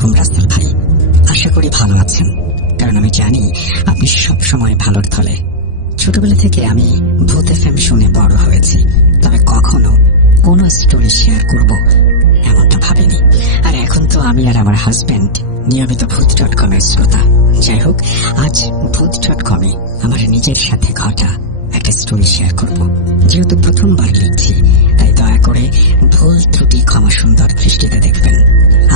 আলাইকুম রাসেল ভাই, আশা করি ভালো আছেন, কারণ আমি জানি আপনি সব সময় ভালোর থলে। ছোটবেলা থেকে আমি ভূত এফএম শুনে বড় হয়েছি, তবে কখনো কোনো স্টোরি শেয়ার করব এমনটা ভাবিনি। আর এখন তো আমি আর আমার হাজবেন্ড নিয়মিত ভূত.com এর শ্রোতা। যাই হোক, আজ ভূত.com-এ আমার নিজের সাথে ঘটা একটা স্টোরি শেয়ার করব। যেহেতু প্রথমবার লিখছি, তাই দয়া করে ভুল ত্রুটি ক্ষমা সুন্দর দৃষ্টিতে দেখবেন।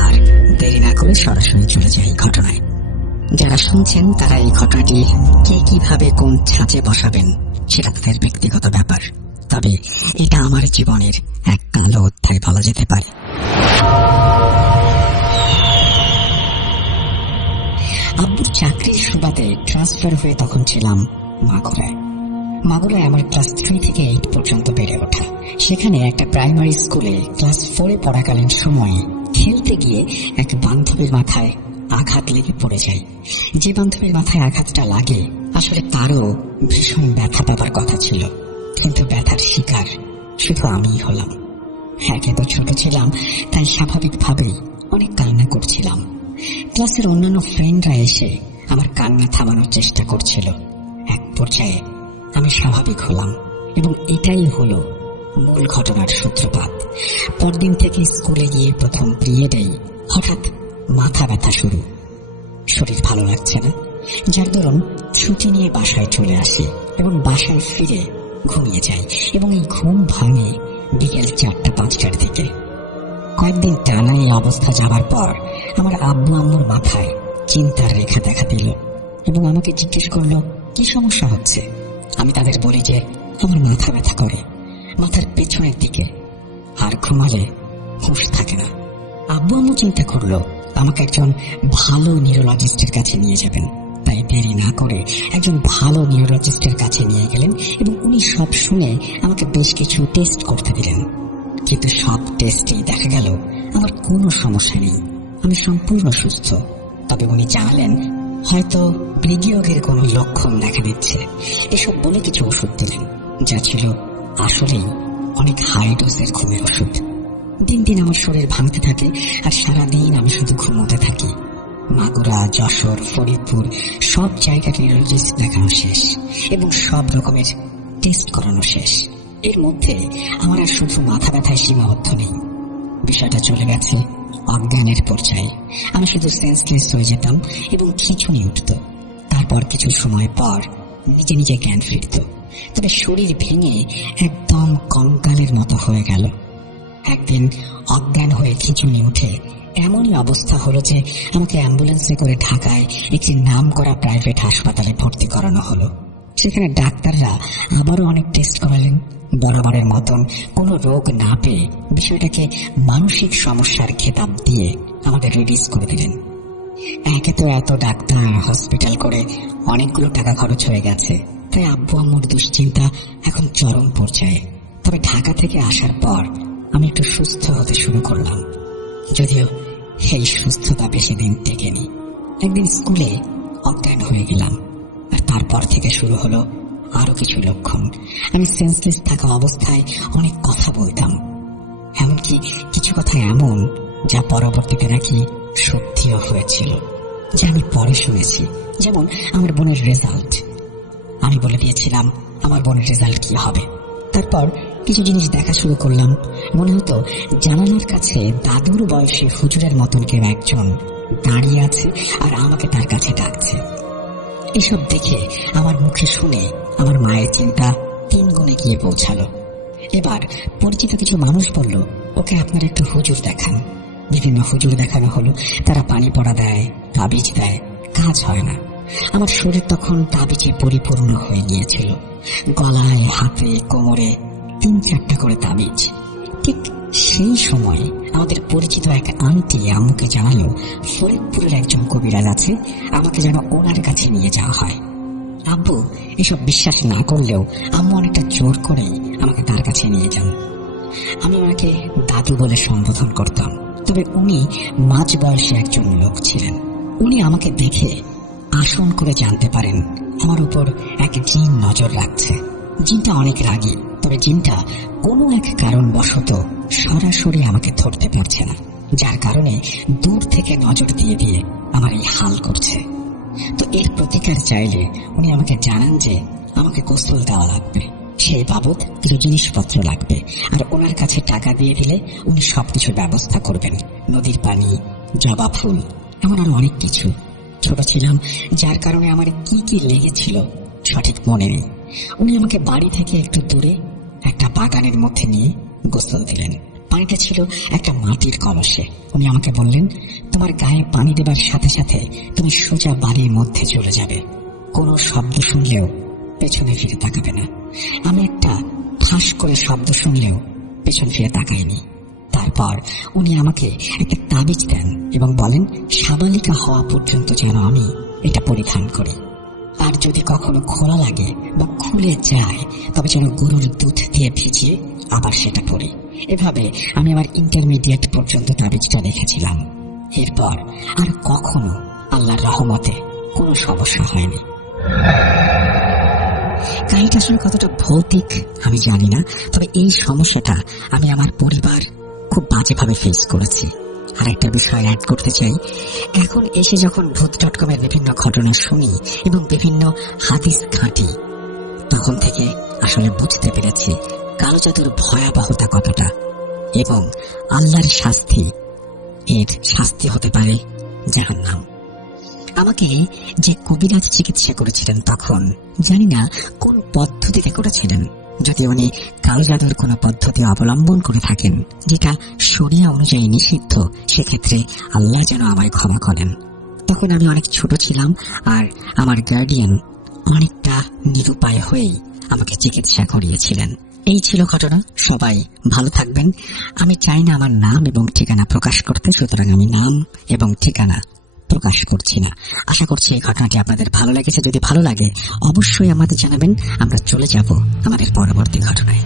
আর দেরি না করে সরাসরি চলে যাই ঘটনায়। যারা শুনছেন তারা এই ঘটনাটি কে কিভাবে কোন ছাঁচে বসাবেন সেটা তাদের ব্যক্তিগত ব্যাপার, তবে এটা আমার জীবনের এক কালো অধ্যায় বলা যেতে পারে। আব্বুর চাকরির সুবাদে ট্রান্সফার হয়ে তখন ছিলাম মাগুরায়। মাগুরায় আমার ক্লাস 3 থেকে 8 পর্যন্ত বেড়ে ওঠা। সেখানে একটা প্রাইমারি স্কুলে ক্লাস 4-এ পড়াকালীন সময়ে খেলতে গিয়ে এক বান্ধবীর মাথায় আঘাত লেগে পড়ে যায়। যে বান্ধবীর মাথায় আঘাতটা লাগে, আসলে তারও ভীষণ ব্যথা পাবার কথা ছিল, কিন্তু ব্যথার শিকার শুধু আমিই হলাম। একে তো ছোট ছিলাম, তাই স্বাভাবিকভাবেই অনেক কান্না করছিলাম। ক্লাসের অন্যান্য ফ্রেন্ডরা এসে আমার কান্না থামানোর চেষ্টা করছিল। এক পর্যায়ে আমি স্বাভাবিক হলাম এবং এটাই হলো মূল ঘটনার সূত্রপাত। পরদিন থেকে স্কুলে গিয়ে প্রথম পিরিয়ডেই হঠাৎ মাথা ব্যথা শুরু। শরীর ভালো লাগছে না, যার দরুন ছুটি নিয়ে বাসায় চলে আসি এবং বাসায় ফিরে ঘুমিয়ে যাই এবং এই ঘুম ভাঙে বিকেল 4টা-5টার দিকে। কয়েকদিন টানা এই অবস্থা যাবার পর আমার আব্বু আম্মুর মাথায় চিন্তার রেখা দেখা দিল এবং আমাকে জিজ্ঞেস করলো কি সমস্যা হচ্ছে। আমি তাদের বলি যে আমার মাথা ব্যথা করে, মাথার পেছনের দিকে, আর ঘুমালে হুঁশ থাকে না। আব্বু আম্মু চিন্তা করলো আমাকে একজন ভালো নিউরোলজিস্টের কাছে নিয়ে যাবেন, তাই দেরি না করে একজন ভালো নিউরোলজিস্টের কাছে নিয়ে গেলেন এবং উনি সব শুনে আমাকে বেশ কিছু টেস্ট করতে দিলেন। কিন্তু সব টেস্টেই দেখা গেল আমার কোনো সমস্যা নেই, আমি সম্পূর্ণ সুস্থ। তবে উনি জানালেন হয়তো ব্রিগিওগের কোনো লক্ষণ দেখা দিচ্ছে। এসব বলে কিছু ওষুধ দিলেন, যা ছিল আসলেই অনেক হাই ডোজের ঘুমের ওষুধ। দিন দিন আমার শরীর ভাঙতে থাকে আর সারাদিন আমি শুধু ঘুমোতে থাকি। মাগুরা, যশোর, ফরিদপুর সব জায়গায় নিউরোলজিস্ট দেখানো শেষ এবং সব রকমের টেস্ট করানো শেষ। এর মধ্যে আমার আর শুধু মাথা ব্যথায় সীমাবদ্ধ নেই, বিষয়টা চলে গেছে অজ্ঞানের পর্যায়ে। আমি শুধু সেন্সলেস হয়ে যেতাম এবং খিঁচুনি উঠত। তারপর কিছু সময় পর নিজে নিজে জ্ঞান ফিরত, তবে শরীর ভেঙে একদম কঙ্কালের মতো হয়ে গেল। একদিন অজ্ঞান হয়ে খিঁচুনি উঠে এমনই অবস্থা হলো যে আমাকে অ্যাম্বুলেন্সে করে ঢাকায় একটি নামকরা প্রাইভেট হাসপাতালে ভর্তি করানো হলো। সেখানে ডাক্তাররা আবারও অনেক টেস্ট করালেন। বরাবরের মতন কোনো রোগ না পেয়ে বিষয়টাকে মানসিক সমস্যার খেতাব দিয়ে আমাদের রিলিজ করে দিলেন। একে তো এত ডাক্তার, হসপিটাল করে অনেকগুলো টাকা খরচ হয়ে গেছে, তাই আব্বু আম্মুর দুশ্চিন্তা এখন চরম পর্যায়ে। তবে ঢাকা থেকে আসার পর আমি একটু সুস্থ হতে শুরু করলাম, যদিও এই সুস্থতা বেশি দিন টেকেনি। একদিন স্কুলে অজ্ঞান হয়ে গেলাম, আর তারপর থেকে শুরু হলো আরো কিছু লক্ষণ। আমি সেন্সলেস থাকা অবস্থায় অনেক কথা বলতাম, এমনকি কিছু কথা এমন যা পরবর্তীতে নাকি সত্যিও হয়েছিল, যা আমি পরে শুনেছি। যেমন আমার বোনের রেজাল্ট, আমি বলে দিয়েছিলাম আমার বোনের রেজাল্ট কি হবে। তারপর কিছু জিনিস দেখা শুরু করলাম। মনে হতো জানালার কাছে দাদুর বয়সী হুজুরের মতন কেউ একজন দাঁড়িয়ে আছে আর আমাকে তার কাছে ডাকছে। এসব দেখে আমার মুখে শুনে আমার মায়ের চিন্তা 3 গুণে গিয়ে পৌঁছালো। এবার পরিচিত কিছু মানুষ বলল, ওকে আপনার একটু হুজুর দেখান। বিভিন্ন হুজুর দেখানো হলো, তারা পানি পড়া দেয়, তাবিজ দেয়, কাজ হয় না। আমার শরীর তখন তাবিজে পরিপূর্ণ হয়ে গিয়েছিল। গলায়, হাতে, কোমরে 3-4টা করে তাবিজ। ঠিক সেই সময় আমাদের পরিচিত এক আন্টি আম্মুকে জানালো ফরিদপুরের একজন কবিরাজ আছে, আমাকে যেন ওনার কাছে নিয়ে যাওয়া হয়। আব্বু এসব বিশ্বাস না করলেও আম্মু অনেকটা জোর করেই আমাকে তার কাছে নিয়ে যান। আমি ওনাকে দাদু বলে সম্বোধন করতাম, তবে উনি মাঝ বয়সী একজন লোক ছিলেন। উনি আমাকে দেখে আসন করে জানতে পারেন আমার উপর এক জিন নজর রাখছে। জিনটা অনেক রাগী, তবে জিনটা কোনো এক কারণবশত সরাসরি আমাকে ধরতে পারছে না। যার কারণে দূর থেকে নজর দিয়ে দিয়ে আমার এই হাল করছে। তো এর প্রতিকার চাইলে উনি আমাকে জানান যে আমাকে গোসল দেওয়া লাগবে, সেই বাবদ কিছু জিনিসপত্র লাগবে, আর ওনার কাছে টাকা দিয়ে দিলে উনি সবকিছু ব্যবস্থা করবেন। নদীর পানি, জবা ফুল, এমন আরো অনেক কিছু। ছোট ছিলাম, যার কারণে আমার কি কি লেগেছিল সঠিক মনে নেই। উনি আমাকে বাড়ি থেকে একটু দূরে একটা বাগানের মধ্যে নিয়ে গোসল দিলেন। পানিটা ছিল একটা মাটির কলসে। উনি আমাকে বললেন, তোমার গায়ে পানি দেবার সাথে সাথে তুমি সোজা বাড়ির মধ্যে চলে যাবে, কোনো শব্দ শুনলেও পেছনে ফিরে তাকাবে না। আমি একটা ঠাস করে শব্দ শুনলেও পেছন ফিরে তাকাইনি। তারপর উনি আমাকে একটা তাবিজ দেন এবং বলেন সাবালিকা হওয়া পর্যন্ত যেন আমি এটা পরিধান করি, আর যদি কখনো খোলা লাগে বা খুলে যায় তবে যেন গরুর দুধ দিয়ে ভিজিয়ে আবার সেটা পরি। এভাবে আমি আমার ইন্টারমিডিয়েট পর্যন্ত তাবিজটা রেখেছিলাম। এরপর আর কখনো আল্লাহর রহমতে কোনো সমস্যা হয়নি। কাহিনীটা আসলে কতটা ভৌতিক আমি জানি না, তবে এই সমস্যাটা আমি আমার পরিবার খুব বাজেভাবে ফেস করেছি। আর একটা বিষয় অ্যাড করতে চাই, এখন এসে যখন ভূত.com-এর বিভিন্ন ঘটনা শুনি এবং বিভিন্ন হাদিস ঘাঁটি, তখন থেকে আসলে বুঝতে পেরেছি কালো জাদুর ভয়াবহতা কতটা এবং আল্লাহর শাস্তি, এর শাস্তি হতে পারে জাহান্নাম। আমাকে যে কবিরাজ চিকিৎসা করেছিলেন তখন জানি না কোন পদ্ধতিতে করেছিলেন। যদি উনি কালো জাদুর কোন পদ্ধতি অবলম্বন করে থাকেন যেটা শরিয়া অনুযায়ী নিষিদ্ধ, সেক্ষেত্রে আল্লাহ যেন আমায় ক্ষমা করেন। তখন আমি অনেক ছোট ছিলাম আর আমার গার্ডিয়ান অনেকটা নিরুপায় হয়েই আমাকে চিকিৎসা করিয়েছিলেন। এই ছিল ঘটনা। সবাই ভালো থাকবেন। আমি চাই না আমার নাম এবং ঠিকানা প্রকাশ করতে, সুতরাং আমি নাম এবং ঠিকানা প্রকাশ করছি না। আশা করছি এই ঘটনাটি আপনাদের ভালো লেগেছে। যদি ভালো লাগে অবশ্যই আমাদের জানাবেন, আমরা চলে যাব আমাদের পরবর্তী ঘটনায়।